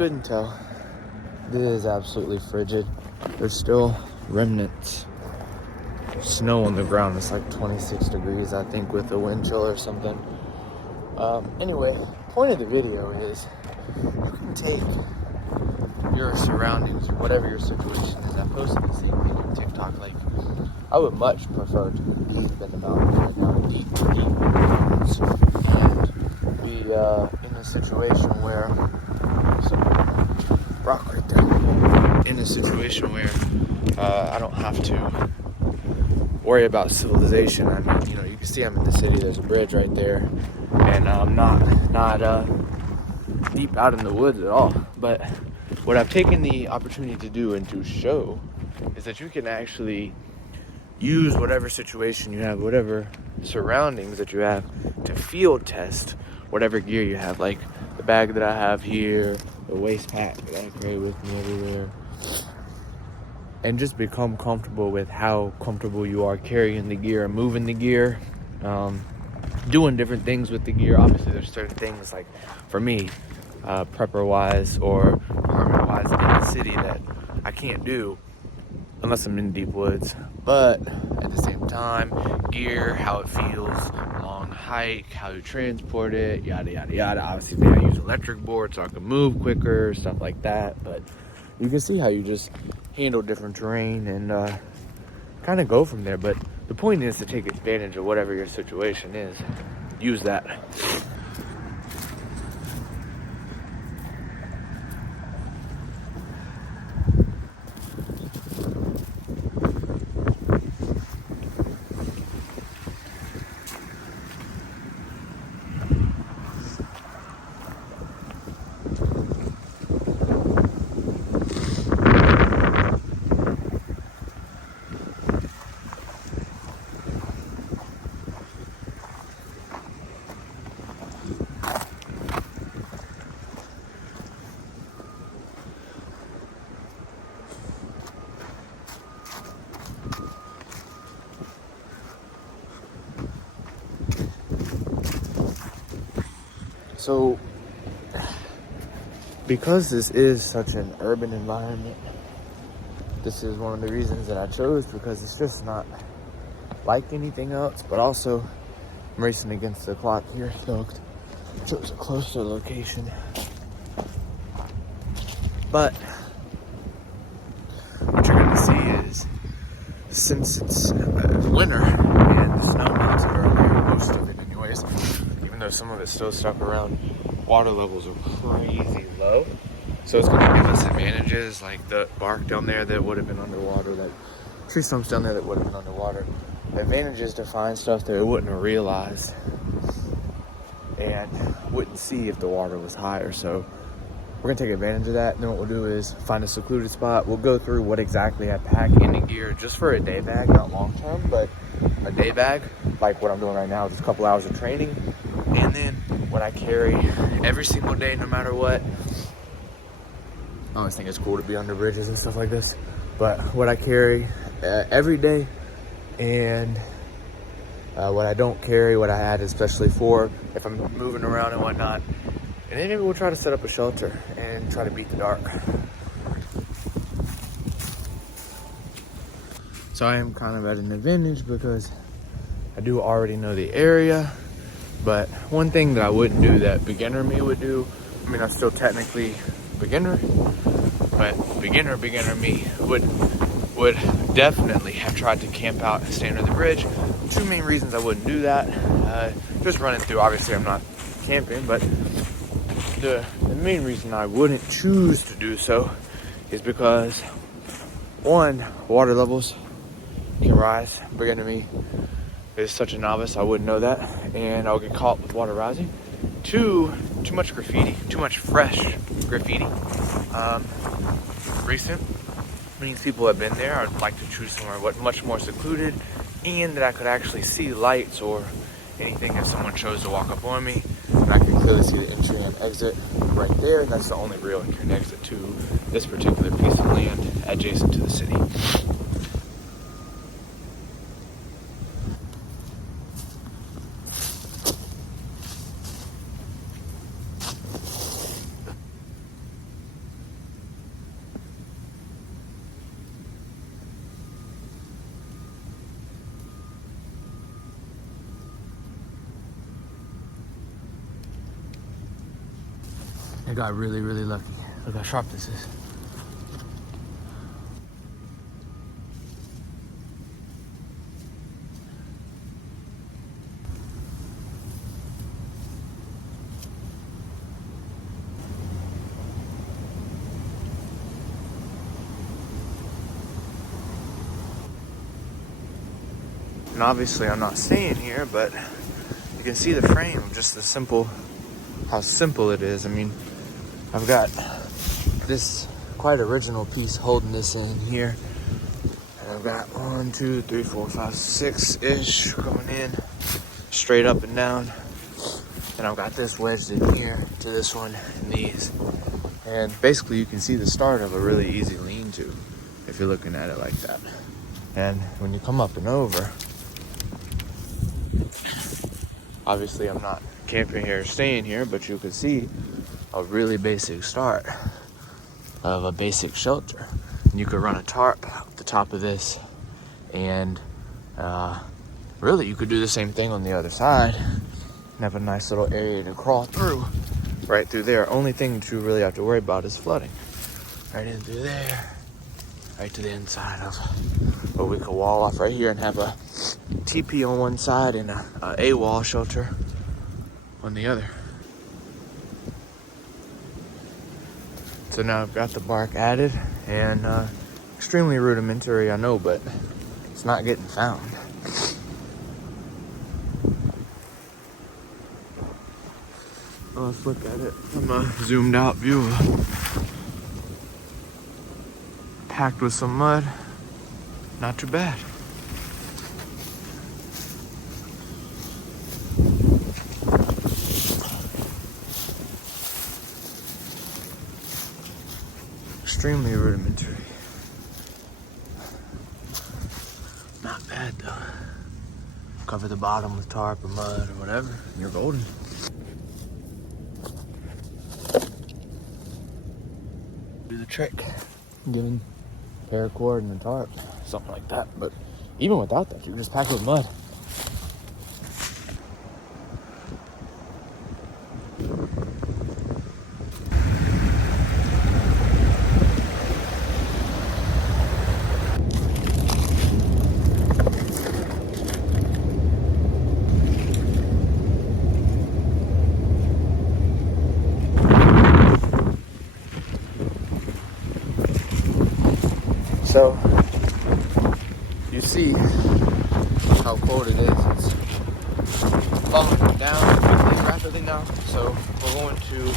couldn't tell, this is absolutely frigid. There's still remnants of snow on the ground. It's like 26 degrees, I think, with a wind chill or something. Anyway, point of the video is you can take your surroundings, whatever your situation is. I posted the same thing on TikTok. Like, I would much prefer to be deep in the mountains right now, deep in the mountains, and be in a situation where some rock right there. In a situation where I don't have to worry about civilization. I mean, you know, you can see I'm in the city. There's a bridge right there, and I'm not deep out in the woods at all. But what I've taken the opportunity to do and to show is that you can actually use whatever situation you have, whatever surroundings that you have, to field test whatever gear you have. Like the bag that I have here, the waist pack that I carry with me everywhere, and just become comfortable with how comfortable you are carrying the gear, moving the gear, doing different things with the gear. Obviously there's certain things, like for me, prepper wise or permit wise in the city, that I can't do unless I'm in deep woods. But at the same time, gear, how it feels, long hike, how you transport it, yada yada yada. Obviously I use electric board so I can move quicker, stuff like that. But you can see how you just handle different terrain and kind of go from there. But the point is to take advantage of whatever your situation is. Use that. So, because this is such an urban environment, this is one of the reasons that I chose, because it's just not like anything else. But also, I'm racing against the clock here, so I chose a closer location. But what you're going to see is, since it's winter and the snow melts earlier, most of it anyways, even though some of it's still stuck around, water levels are crazy low. So it's going to give us advantages, like the bark down there that would have been underwater, that tree stumps down there that would have been underwater. The advantage is to find stuff that it wouldn't have realized and wouldn't see if the water was higher. So we're going to take advantage of that. And then what we'll do is find a secluded spot. We'll go through what exactly I pack in the gear, just for a day bag, not long term, but a day bag, like what I'm doing right now, just a couple hours of training. And then what I carry every single day, no matter what. I always think it's cool to be under bridges and stuff like this, but what I carry every day, and what I don't carry, what I add especially for if I'm moving around and whatnot. And then maybe we'll try to set up a shelter and try to beat the dark. So I am kind of at an advantage because I do already know the area. But one thing that I wouldn't do that beginner me would do, I mean, I'm still technically beginner, but beginner me would definitely have tried to camp out and stay under the bridge. Two main reasons I wouldn't do that. Just running through, obviously I'm not camping, but the main reason I wouldn't choose to do so is because, one, water levels can rise. Beginner me is such a novice, I wouldn't know that, and I'll get caught with water rising. Two, too much graffiti, too much fresh graffiti. Recent means people have been there. I'd like to choose somewhere much more secluded, and that I could actually see lights or anything if someone chose to walk up on me, and I can clearly see the entry and exit right there. That's the only real entry and exit to this particular piece of land adjacent to the city. I got really, really lucky. Look how sharp this is. And obviously I'm not staying here, but you can see the frame, just how simple it is. I mean, I've got this quite original piece holding this in here. And I've got 1, 2, 3, 4, 5, 6-ish going in straight up and down. And I've got this wedged in here to this one and these. And basically you can see the start of a really easy lean-to if you're looking at it like that. And when you come up and over, obviously I'm not camping here, staying here, but you can see a really basic start of a basic shelter. And you could run a tarp up the top of this, and really you could do the same thing on the other side and have a nice little area to crawl through right through there. Only thing that you really have to worry about is flooding. Right in through there, right to the inside of, or we could wall off right here and have a teepee on one side and a wall shelter on the other. So now I've got the bark added, and extremely rudimentary, I know, but it's not getting found. Well, let's look at it from a zoomed out view. Packed with some mud, not too bad. Extremely rudimentary. Not bad though. Cover the bottom with tarp or mud or whatever, and you're golden. Do the trick. Giving paracord and a tarp, something like that. But even without that, you're just packed with mud. So, you see how cold it is. It's falling down rapidly now. So, we're going to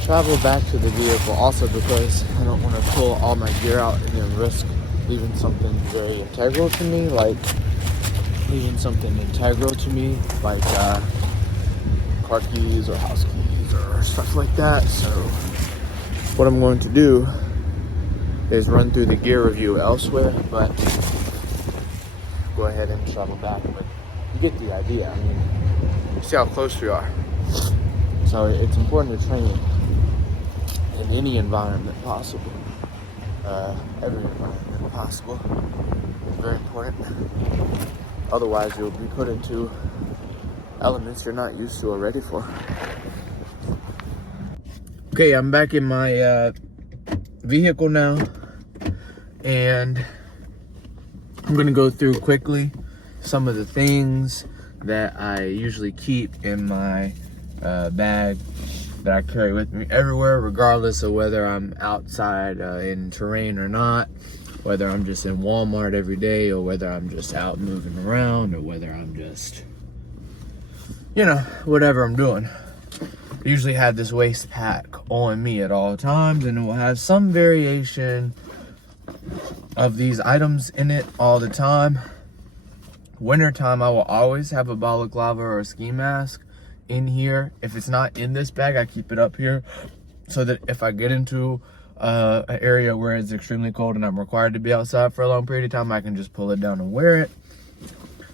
travel back to the vehicle also because I don't want to pull all my gear out and then risk leaving something very integral to me, like car keys or house keys or stuff like that. So, what I'm going to do is run through the gear review elsewhere, but go ahead and travel back. But you get the idea. I mean, you see how close we are. So it's important to train in any environment possible. Every environment possible is very important. Otherwise, you'll be put into elements you're not used to or ready for. Okay, I'm back in my vehicle now, and I'm gonna go through quickly some of the things that I usually keep in my bag that I carry with me everywhere, regardless of whether I'm outside in terrain or not, whether I'm just in Walmart every day, or whether I'm just out moving around, or whether I'm just, whatever I'm doing. I usually have this waist pack on me at all times, and it will have some variation of these items in it all the time. Wintertime, I will always have a balaclava or a ski mask in here. If it's not in this bag, I keep it up here so that if I get into an area where it's extremely cold and I'm required to be outside for a long period of time, I can just pull it down and wear it.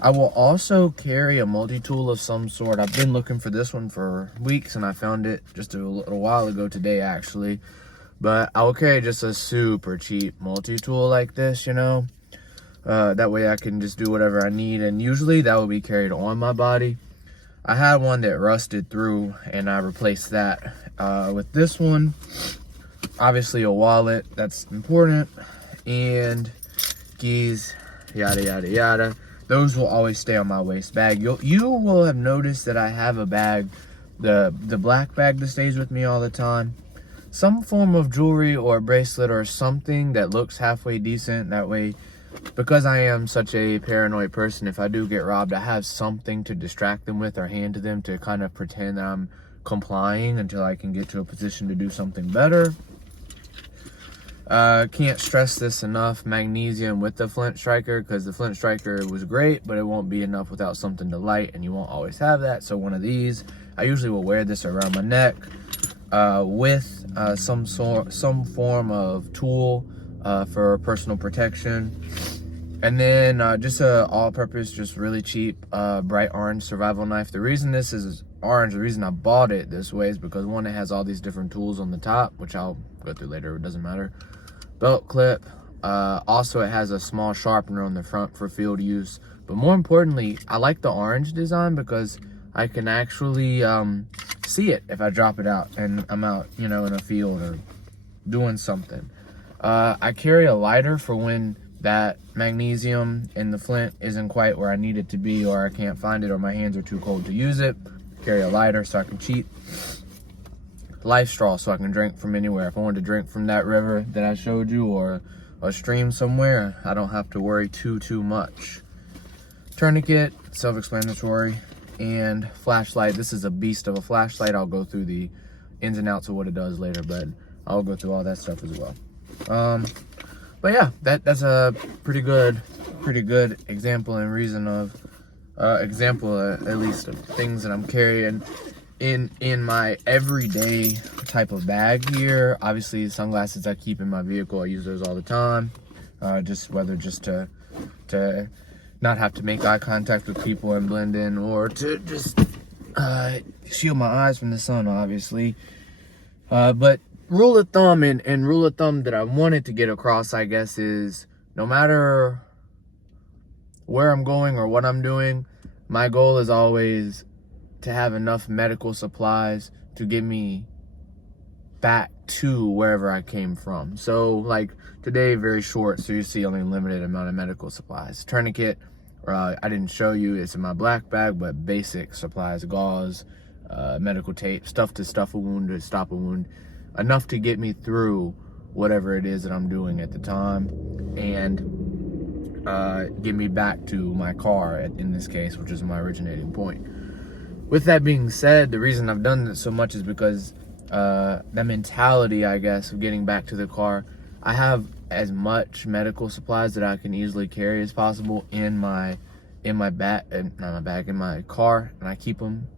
I will also carry a multi-tool of some sort. I've been looking for this one for weeks, and I found it just a little while ago today, actually. But I will carry just a super cheap multi-tool like this, that way I can just do whatever I need. And usually that will be carried on my body. I had one that rusted through, and I replaced that with this one. Obviously a wallet, that's important, and keys, yada yada yada. Those will always stay on my waist bag. You will have noticed that I have a bag, the black bag that stays with me all the time. Some form of jewelry or a bracelet or something that looks halfway decent. That way, because I am such a paranoid person, if I do get robbed, I have something to distract them with or hand to them to kind of pretend that I'm complying until I can get to a position to do something better. Can't stress this enough, magnesium with the flint striker, because the flint striker was great, but it won't be enough without something to light, and you won't always have that. So one of these, I usually will wear this around my neck with some form of tool for personal protection. And then just a all-purpose, just really cheap bright orange survival knife. The reason this is orange, the reason I bought it this way is because one, it has all these different tools on the top, which I'll go through later, it doesn't matter. Belt clip, also it has a small sharpener on the front for field use. But more importantly, I like the orange design because I can actually see it if I drop it out and I'm out, you know, in a field or doing something. I carry a lighter for when that magnesium in the flint isn't quite where I need it to be, or I can't find it, or my hands are too cold to use it. Carry a lighter so I can cheat. Life straw so I can drink from anywhere. If I wanted to drink from that river that I showed you, or a stream somewhere, I don't have to worry too much. Tourniquet, self-explanatory. And flashlight. This is a beast of a flashlight. I'll go through the ins and outs of what it does later, but I'll go through all that stuff as well. But yeah, that's a pretty good example and reason of at least of things that I'm carrying in my everyday type of bag here. Obviously, sunglasses I keep in my vehicle. I use those all the time. Just to not have to make eye contact with people and blend in, or to just shield my eyes from the sun, obviously. But rule of thumb and rule of thumb that I wanted to get across, I guess, is no matter where I'm going or what I'm doing, my goal is always to have enough medical supplies to get me back to wherever I came from. So like today, very short, so you see only a limited amount of medical supplies. Tourniquet, I didn't show you, it's in my black bag, but basic supplies, gauze, medical tape, stuff to stuff a wound, to stop a wound, enough to get me through whatever it is that I'm doing at the time, and get me back to my car in this case, which is my originating point. With that being said, the reason I've done this so much is because that mentality, I guess, of getting back to the car. I have as much medical supplies that I can easily carry as possible in my bag, not my bag, in my car, and I keep them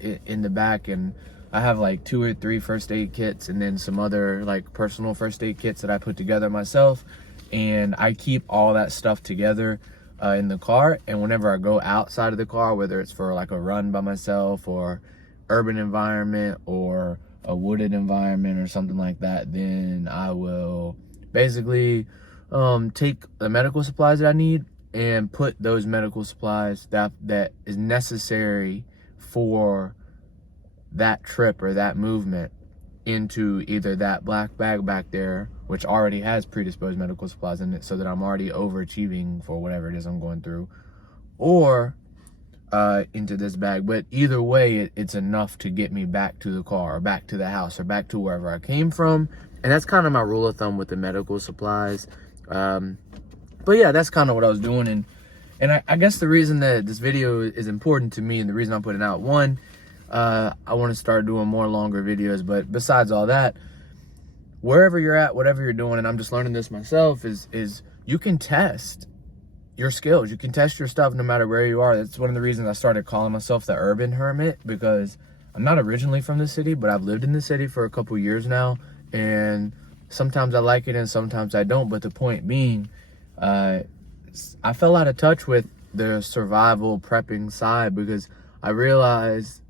in the back. And I have like 2 or 3 first aid kits, and then some other like personal first aid kits that I put together myself, and I keep all that stuff together in the car. And whenever I go outside of the car, whether it's for like a run by myself or urban environment or a wooded environment or something like that, then I will basically take the medical supplies that I need and put those medical supplies that is necessary for that trip or that movement into either that black bag back there, which already has predisposed medical supplies in it, so that I'm already overachieving for whatever it is I'm going through, or into this bag. But either way, it's enough to get me back to the car or back to the house or back to wherever I came from. And that's kind of my rule of thumb with the medical supplies. But yeah, that's kind of what I was doing. And I guess the reason that this video is important to me, and the reason I'm putting out, one, I want to start doing more longer videos. But besides all that, wherever you're at, whatever you're doing, and I'm just learning this myself, is you can test your skills. You can test your stuff no matter where you are. That's one of the reasons I started calling myself the urban hermit, because I'm not originally from the city, but I've lived in the city for a couple years now, and sometimes I like it and sometimes I don't. But the point being, I fell out of touch with the survival prepping side, because I realized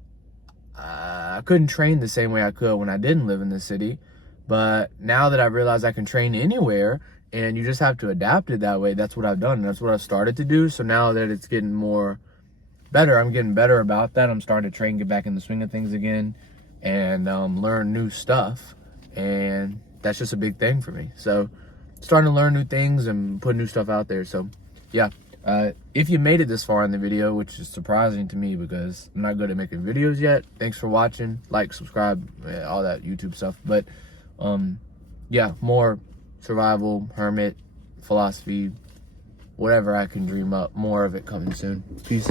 I couldn't train the same way I could when I didn't live in the city. But now that I realize I can train anywhere, and you just have to adapt it that way, that's what I've done. That's what I've started to do. So now that it's getting more better. I'm getting better about that. I'm starting to train, get back in the swing of things again, and learn new stuff. And that's just a big thing for me. So starting to learn new things and put new stuff out there. So yeah, if you made it this far in the video, which is surprising to me because I'm not good at making videos yet, thanks for watching. Like, subscribe, all that YouTube stuff. But yeah, more survival, hermit, philosophy, whatever I can dream up, more of it coming soon. Peace.